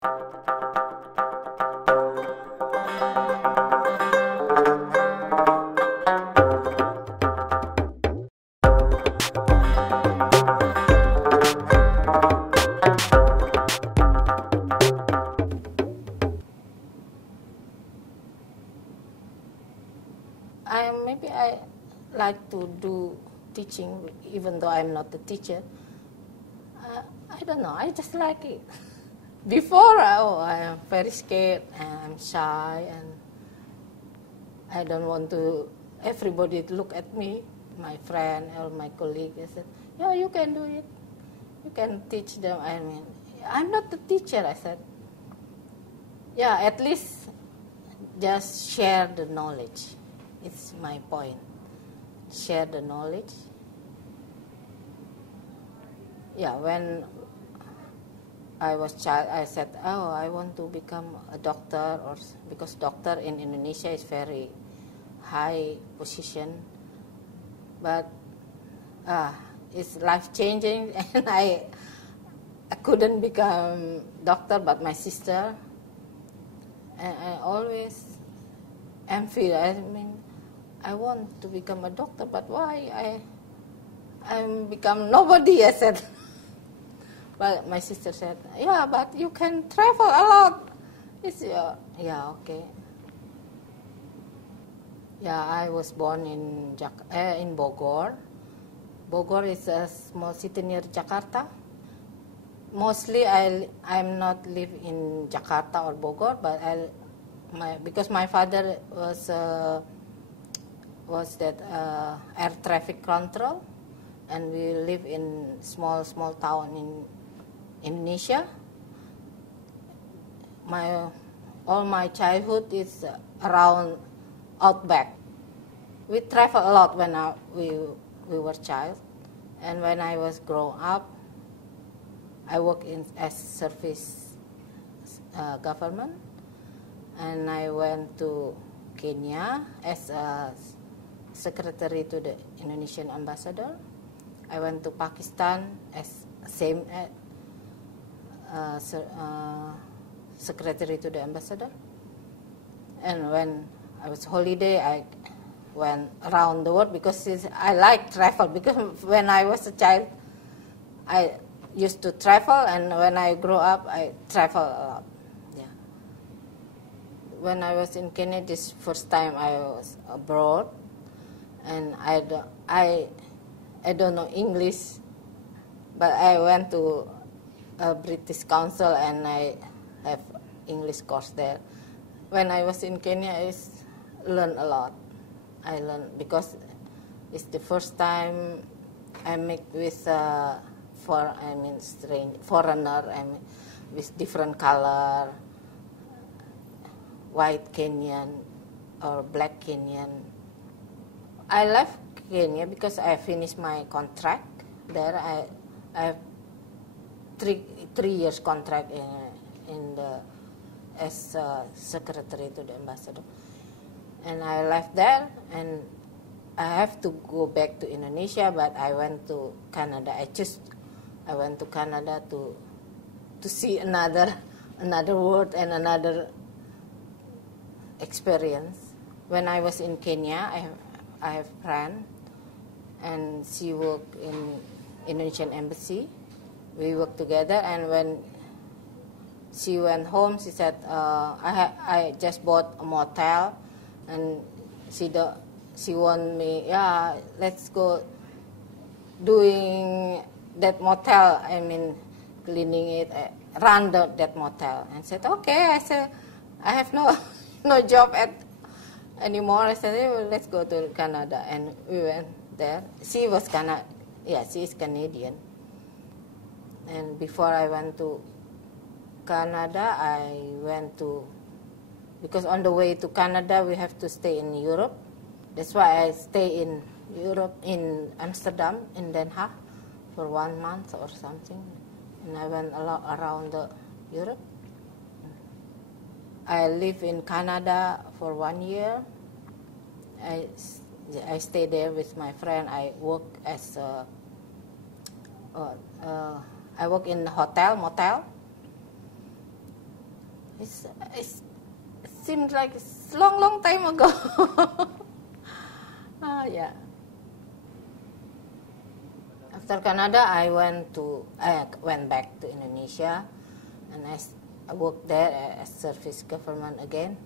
Maybe I like to do teaching, even though I'm not a teacher. I don't know, I just like it. Before, I am very scared and I'm shy and I don't want to everybody to look at me, my friend or my colleague. I said, yeah, you can do it. You can teach them. I mean, I'm not the teacher, I said. Yeah, at least just share the knowledge. It's my point. Share the knowledge. Yeah, when I was child, I said, oh, I want to become a doctor, or because doctor in Indonesia is very high position. But it's life-changing, and I couldn't become doctor, but my sister, and I always envy. I mean, I want to become a doctor, but why I become nobody, I said. But my sister said, yeah, but you can travel a lot. It's, yeah, okay. Yeah, I was born in Bogor. Bogor is a small city near Jakarta. Mostly I'm not live in Jakarta or Bogor, but because my father was that air traffic control, and we live in small town in Indonesia. All my childhood is around outback. We travel a lot when we were child, and when I was grown up, I work as service government, and I went to Kenya as a secretary to the Indonesian ambassador. I went to Pakistan as same secretary to the ambassador. And when I was holiday, I went around the world because I like travel. Because when I was a child, I used to travel, and when I grew up, I travel a lot. Yeah. When I was in Kenya, this first time I was abroad, and I don't know English, but I went to a British Council and I have English course there. When I was in Kenya, I learned a lot. I learned because it's the first time I meet with foreigner, with different color, white Kenyan or black Kenyan. I left Kenya because I finished my contract there. I have three years contract as secretary to the ambassador, and I left there, and I have to go back to Indonesia, but I went to Canada. I went to Canada to see another world and another experience. When I was in Kenya, I have a friend, and she worked in Indonesian embassy. We worked together, and when she went home, she said, I just bought a motel, and she want me, yeah, let's go doing that motel, I mean, cleaning it, run that motel. And said, okay. I said, I have no job anymore. I said, hey, well, let's go to Canada, and we went there. She was she is Canadian. And before I went to Canada, because on the way to Canada, we have to stay in Europe. That's why I stay in Europe, in Amsterdam, in Den Haag, for 1 month or something. And I went a lot around Europe. I live in Canada for 1 year. I stay there with my friend. I work as I work in a motel. It seems like it's long time ago. Yeah. After Canada, I went back to Indonesia, and I worked there as service government again.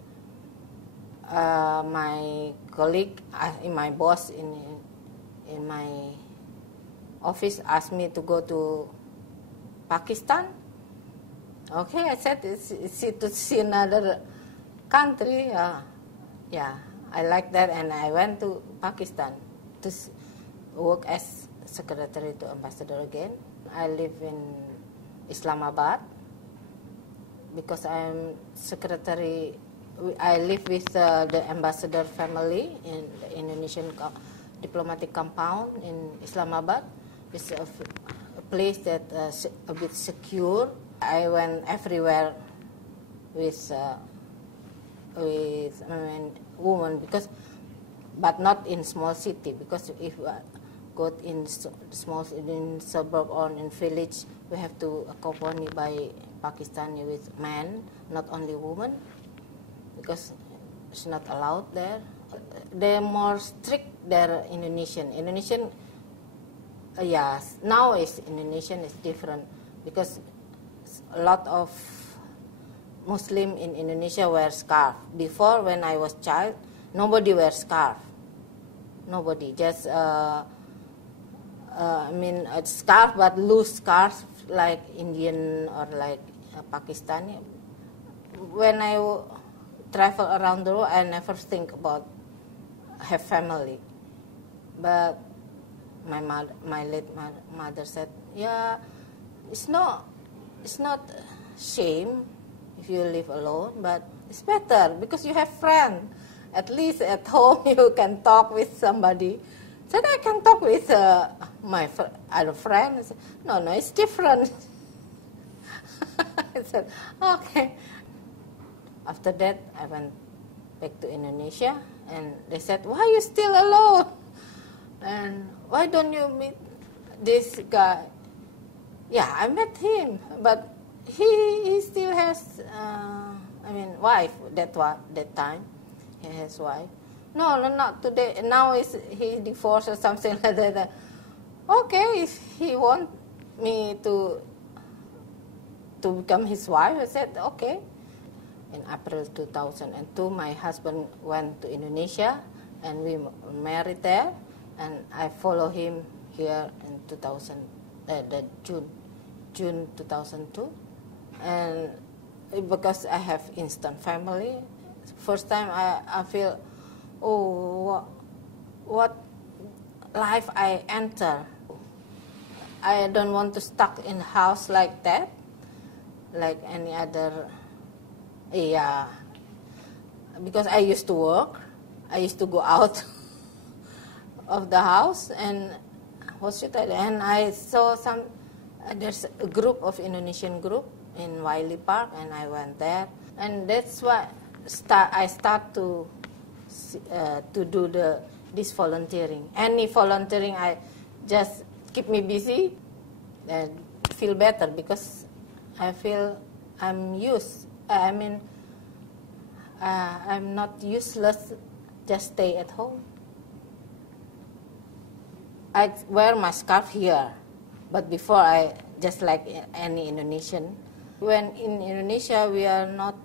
My colleague, my boss in my office asked me to go to Pakistan. Okay, I said it's to see another country. Yeah, I like that, and I went to Pakistan to work as secretary to ambassador again. I live in Islamabad because I'm secretary. I live with the ambassador family in the Indonesian diplomatic compound in Islamabad. It's a place that a bit secure. I went everywhere with women but not in small city, because if we go in suburb or in village, we have to accompany by Pakistani with men, not only women, because it's not allowed there. They're more strict there. Indonesian, yes. Now Indonesian is different, because a lot of Muslim in Indonesia wear scarf. Before, when I was child, nobody wears scarf. Nobody, just a scarf, but loose scarf like Indian or like Pakistani. When I travel around the world, I never think about have family. But my late mother said, yeah, it's not shame if you live alone, but it's better because you have friends. At least at home you can talk with somebody. Said, I can talk with my other friend. I said, no, it's different. I said, okay. After that, I went back to Indonesia, and they said, why are you still alone? And why don't you meet this guy? Yeah, I met him, but he still has, wife that time. He has wife. No, not today. Now he divorced or something like that. Okay, if he want me to become his wife, I said, okay. In April 2002, my husband went to Indonesia, and we married there, and I follow him here in June 2002. And because I have instant family, first time I feel, what life I enter. I don't want to stuck in house like that, like any other. Yeah, because I used to work, I used to go out of the house, and what should I do? And I saw there's a group of Indonesian group in Wiley Park, and I went there, and that's why I start to do this volunteering. Any volunteering, I just keep me busy and feel better, because I feel I'm used. I'm not useless, just stay at home. I wear my scarf here, but before I just like any Indonesian. When in Indonesia we are not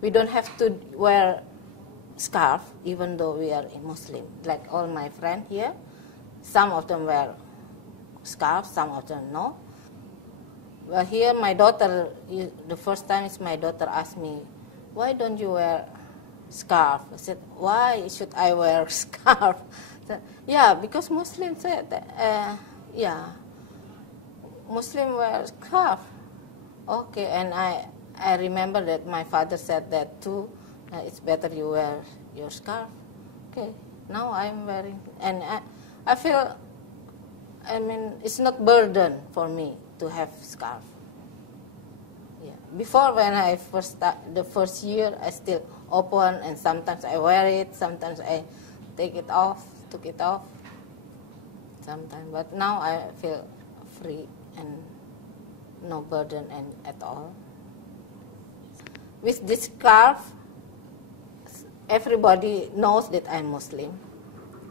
we don't have to wear scarf, even though we are a Muslim. Like all my friends here, some of them wear scarf, some of them no. Well, here my daughter, the first time is my daughter asked me, why don't you wear scarf? I said, why should I wear scarf? Said, yeah, because Muslims said, Muslim wear scarf. Okay, and I remember that my father said that too. It's better you wear your scarf. Okay, now I'm wearing, and I feel, it's not burden for me to have scarf. Yeah. Before, when I first start, the first year, I still open, and sometimes I wear it, sometimes I took it off, sometimes. But now I feel free and no burden at all. with this scarf, everybody knows that I'm Muslim.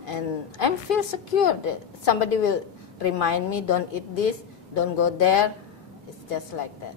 And I feel secure that somebody will remind me, don't eat this, don't go there. It's just like that.